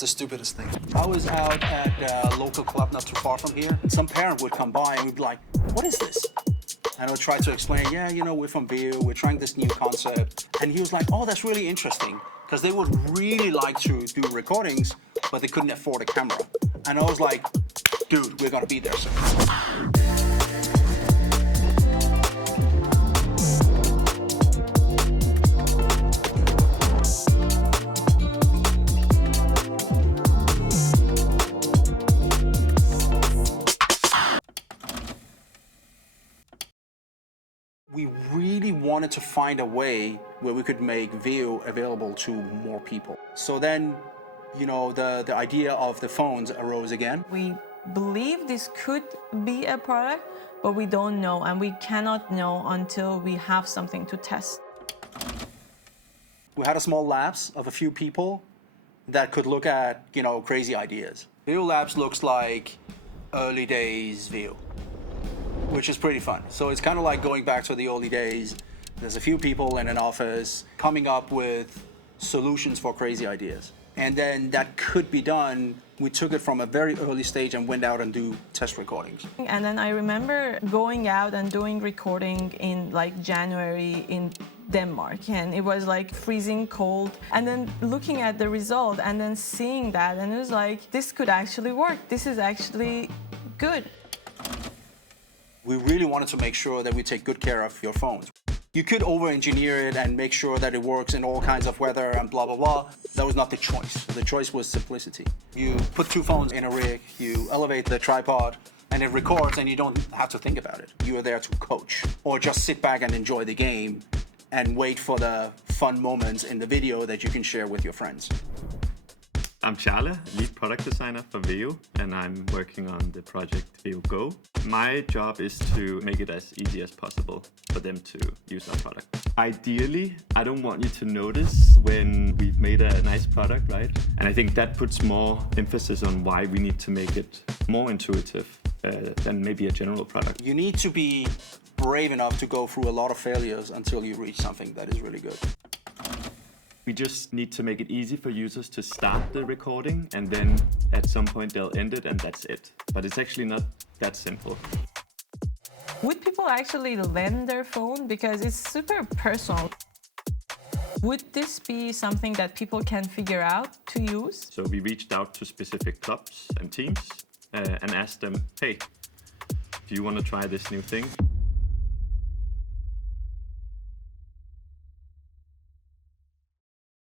the stupidest thing. I was out at a local club not too far from here. Some parent would come by and would be like, what is this? And I would try to explain, yeah, you know, we're from Veo, we're trying this new concept. And he was like, oh, that's really interesting. Because they would really like to do recordings, but they couldn't afford a camera. And I was like, dude, we're gonna be there soon. We really wanted to find a way where we could make Veo available to more people. So then, you know, the idea of the phones arose again. We believe this could be a product, but we don't know, and we cannot know until we have something to test. We had a small labs of a few people that could look at, you know, crazy ideas. Veo Labs looks like early days Veo, which is pretty fun. So it's kind of like going back to the early days. There's a few people in an office coming up with solutions for crazy ideas. And then that could be done. We took it from a very early stage and went out and do test recordings. And then I remember going out and doing recording in like January in Denmark, and it was like freezing cold, and then looking at the result and then seeing that, and it was like, this could actually work. This is actually good. We really wanted to make sure that we take good care of your phones. You could over-engineer it and make sure that it works in all kinds of weather and blah, blah, blah. That was not the choice. The choice was simplicity. You put two phones in a rig, you elevate the tripod, and it records, and you don't have to think about it. You are there to coach, or just sit back and enjoy the game and wait for the fun moments in the video that you can share with your friends. I'm Charlie, lead product designer for Veo, and I'm working on the project Veo Go. My job is to make it as easy as possible for them to use our product. Ideally, I don't want you to notice when we've made a nice product, right? And I think that puts more emphasis on why we need to make it more intuitive than maybe a general product. You need to be brave enough to go through a lot of failures until you reach something that is really good. We just need to make it easy for users to start the recording, and then at some point they'll end it, and that's it. But it's actually not that simple. Would people actually lend their phone? Because it's super personal. Would this be something that people can figure out to use? So we reached out to specific clubs and teams and asked them, hey, do you want to try this new thing?